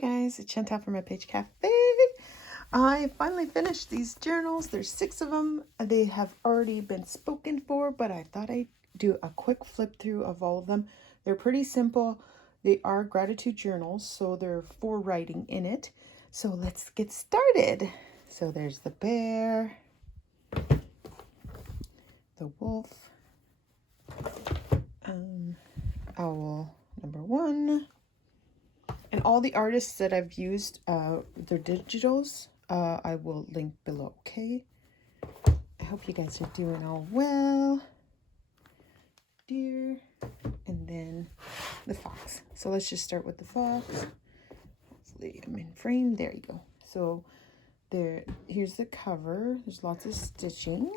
guys, it's Chantale from my Page Café. I finally finished these journals. There's 6 of them. They have already been spoken for, but I thought I'd do a quick flip through of all of them. They're pretty simple. They are gratitude journals, so they're for writing in it. So let's get started. So there's the bear, the wolf, owl number 1. And all the artists that I've used, their digitals, I will link below, okay? I hope you guys are doing all well. Deer, and then the fox. So let's just start with the fox. Hopefully I'm in frame. There you go. So here's the cover. There's lots of stitching.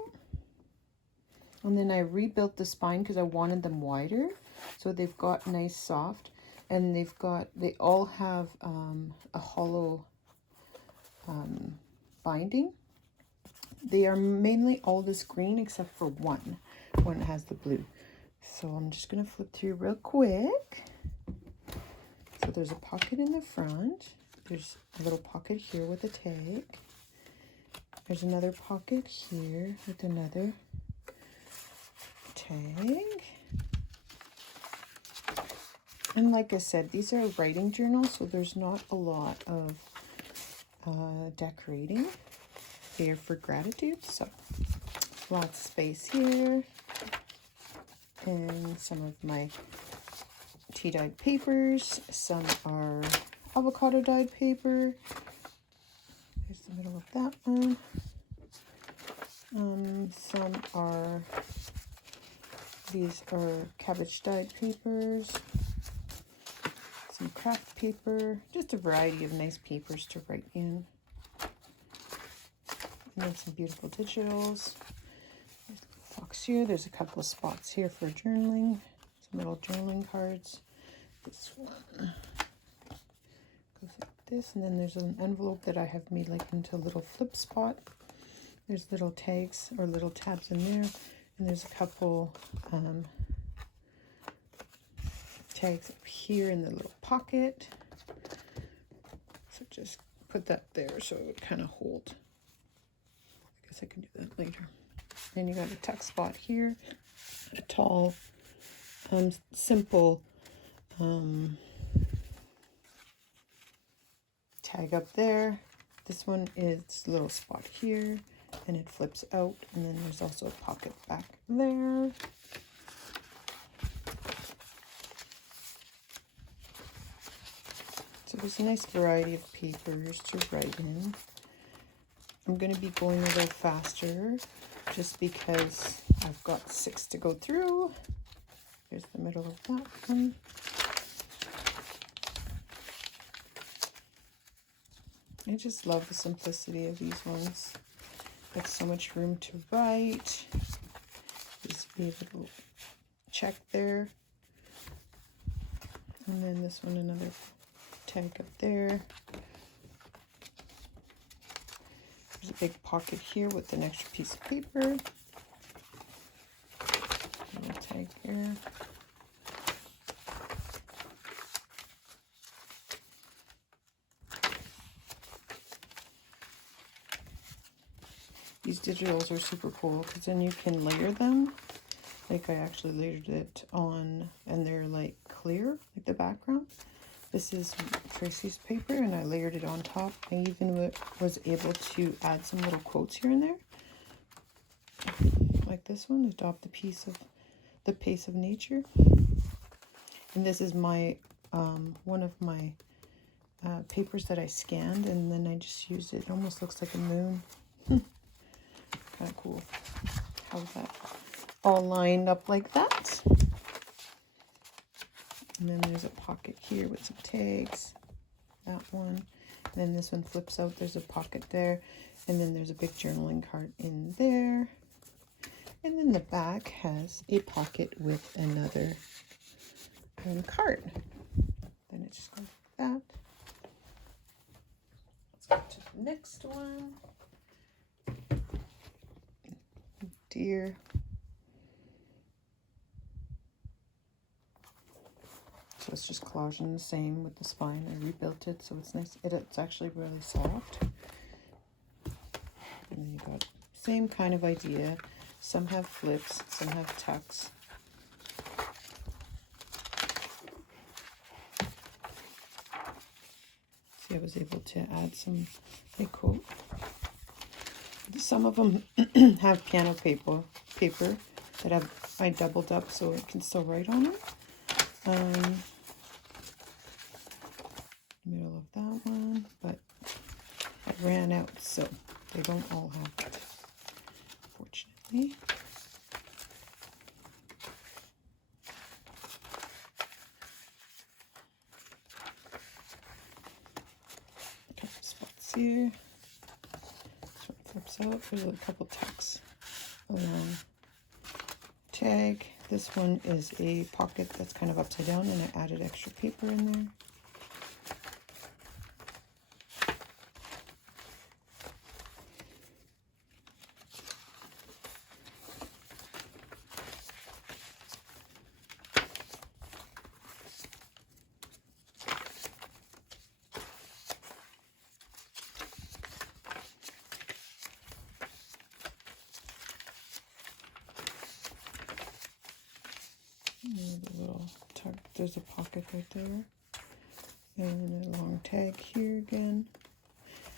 And then I rebuilt the spine because I wanted them wider. So they've got nice soft. And they all have a hollow binding. They are mainly all this green except for one has the blue. So I'm just going to flip through real quick. So there's a pocket in the front. There's a little pocket here with a tag. There's another pocket here with another tag. And like I said, these are writing journals, so there's not a lot of decorating. They are for gratitude, so lots of space here. And some of my tea-dyed papers. Some are avocado dyed paper. There's the middle of that one. These are cabbage dyed papers. Some craft paper, just a variety of nice papers to write in. And then some beautiful digitals. There's a fox here. There's a couple of spots here for journaling. Some little journaling cards. This one goes like this, and then there's an envelope that I have made like into a little flip spot. There's little tags or little tabs in there, and there's a couple tags up here in the little pocket. So just put that there so it would kind of hold. I guess I can do that later. Then you got a tuck spot here, a tall, simple tag up there. This one is a little spot here, and it flips out, and then there's also a pocket back there. So there's a nice variety of papers to write in. I'm going to be going a little faster just because I've got 6 to go through. Here's the middle of that one. I just love the simplicity of these ones. Got so much room to write. Just a little check there. And then this one, another tag up there. There's a big pocket here with an extra piece of paper. Little tag here. These digitals are super cool because then you can layer them. Like I actually layered it on, and they're like clear, like the background. This is Tracy's paper, and I layered it on top. I even was able to add some little quotes here and there. Like this one, adopt the pace of nature. And this is my one of my papers that I scanned, and then I just used it. It almost looks like a moon. Kind of cool how that all lined up like that. And then there's a pocket here with some tags. That one. And then this one flips out. There's a pocket there. And then there's a big journaling card in there. And then the back has a pocket with another card. Then it just goes like that. Let's go to the next one. Deer. So it's just collaging the same with the spine. I rebuilt it, so it's nice. It's actually really soft. And then you got same kind of idea. Some have flips, some have tucks. See, I was able to add some quote. Some of them have piano paper that I doubled up so it can still write on it. Middle of that one, but I ran out, so they don't all have it, fortunately. A couple spots here. This one flips out. There's a couple tucks along tag. This one is a pocket that's kind of upside down, and I added extra paper in there. There's a pocket right there, and a long tag here again.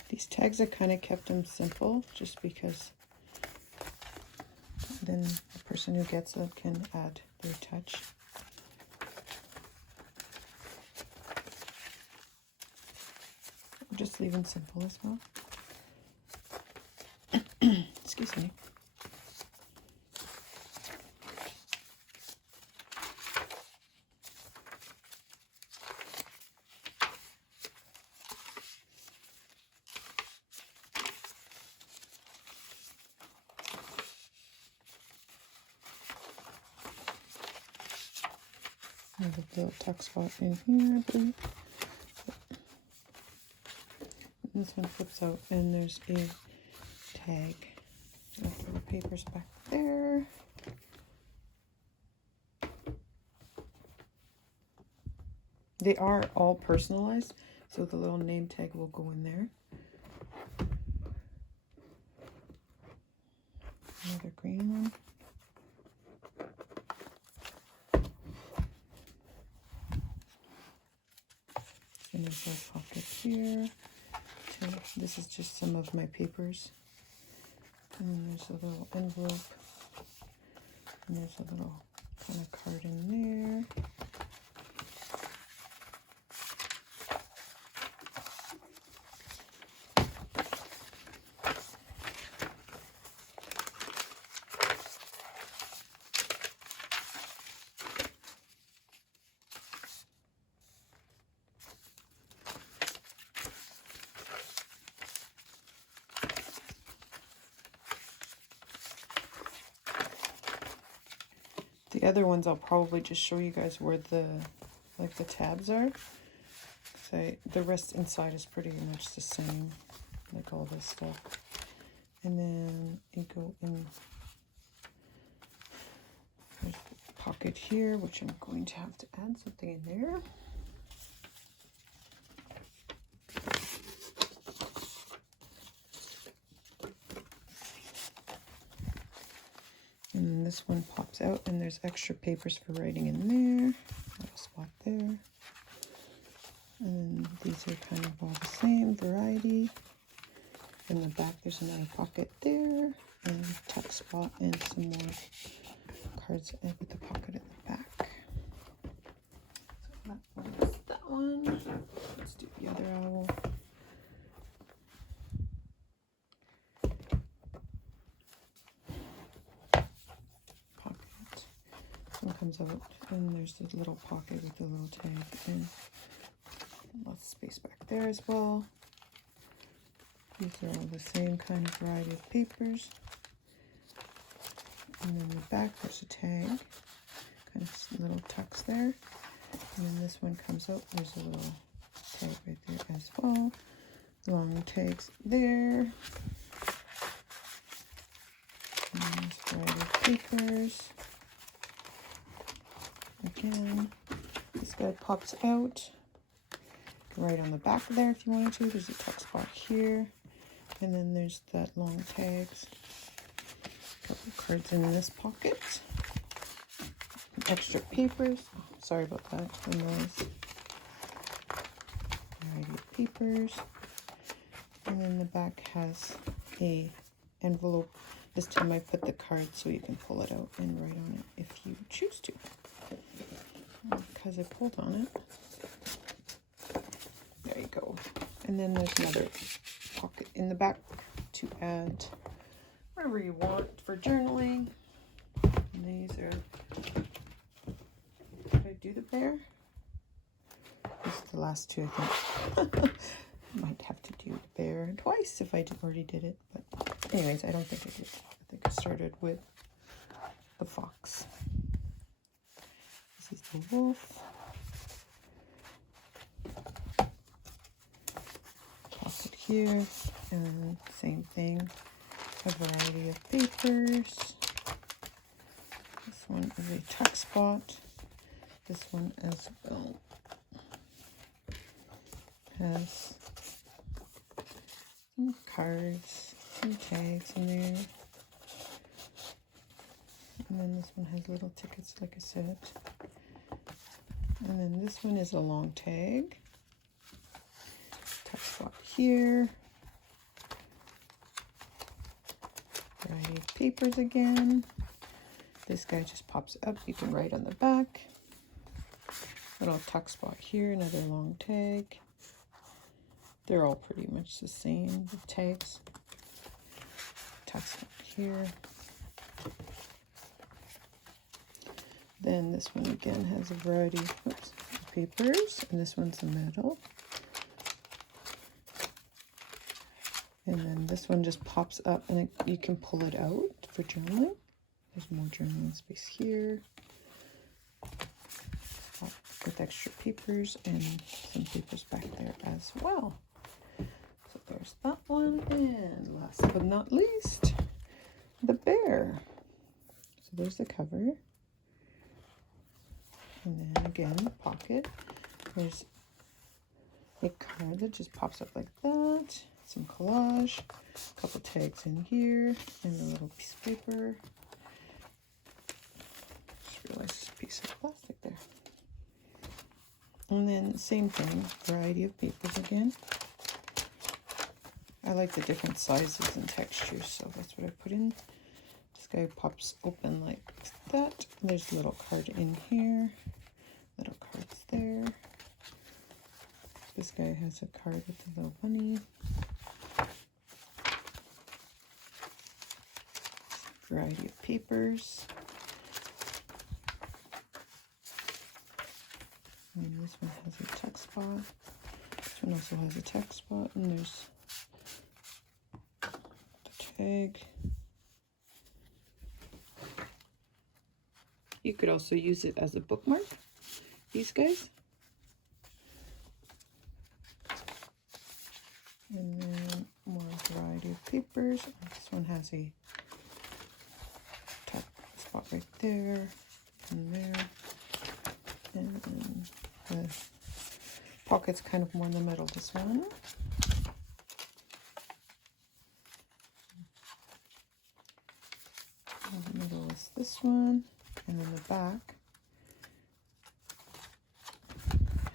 These tags I kind of kept them simple just because then the person who gets it can add their touch. Just leave them simple as well. Excuse me. There's a little tuck spot in here, I believe. This one flips out, and there's a tag. I'll put the papers back there. They are all personalized, so the little name tag will go in there. Another green one. And there's a pocket here. Okay, this is just some of my papers. And then there's a little envelope. And there's a little kind of card in there. The other ones I'll probably just show you guys where the tabs are. So the rest inside is pretty much the same, like all this stuff. And then you go in, there's a pocket here, which I'm going to have to add something in there. And this one pops out, and there's extra papers for writing in there. Little spot there. And these are kind of all the same variety. In the back, there's another pocket there, and tuck spot, and some more cards with the pocket at the back. So that one's that one. Let's do the other owl. Comes out, and there's the little pocket with the little tag, and lots of space back there as well. These are all the same kind of variety of papers. And then in the back there's a tag, kind of little tucks there. And then this one comes out, there's a little tag right there as well. Long tags there. And there's a variety of papers. Again, this guy pops out. You can write on the back there if you wanted to. There's a tuck spot here. And then there's that long tags. Couple cards in this pocket. Extra papers. Oh, sorry about that. The noise. Variety of papers. And then the back has a envelope. This time I put the card so you can pull it out and write on it if you choose to. Because I pulled on it. There you go. And then there's another pocket in the back to add whatever you want for journaling. And these are, did I do the bear? This is the last two, I think. Might have to do the bear twice if I already did it. But anyways, I don't think I did. I think I started with the fox. This is the wolf. Pocket here. And same thing. A variety of papers. This one is a tuck spot. This one as well has some cards, some tags in there. And then this one has little tickets, like I said. And then this one is a long tag. Tuck spot here. Variety of papers again. This guy just pops up. You can write on the back. Little tuck spot here, another long tag. They're all pretty much the same, the tags. Tuck spot here. Then this one again has a variety of papers, and this one's a metal. And then this one just pops up, and you can pull it out for journaling. There's more journaling space here. With extra papers and some papers back there as well. So there's that one. And last but not least, the bear. So there's the cover. And then again, pocket. There's a card that just pops up like that. Some collage. A couple tags in here. And a little piece of paper. Just realized there's a piece of plastic there. And then same thing, variety of papers again. I like the different sizes and textures, so that's what I put in. This guy pops open like that. There's a little card in here, little cards there. This guy has a card with a little bunny. Variety of papers. And this one has a tuck spot. This one also has a tuck spot. And there's the tag. You could also use it as a bookmark, these guys. And then more variety of papers. This one has a tuck spot right there and there. And then the pocket's kind of more in the middle, this one. In the middle is this one. And then the back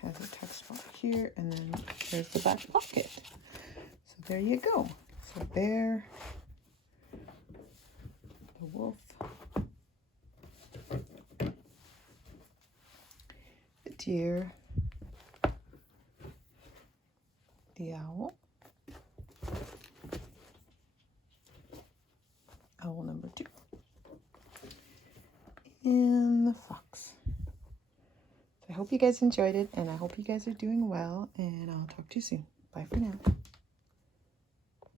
has a tuck spot here. And then there's the back pocket. So there you go. So bear, the wolf, the deer, the owl, owl number 2, and the fox. So I hope you guys enjoyed it, and I hope you guys are doing well, and I'll talk to you soon. Bye for now.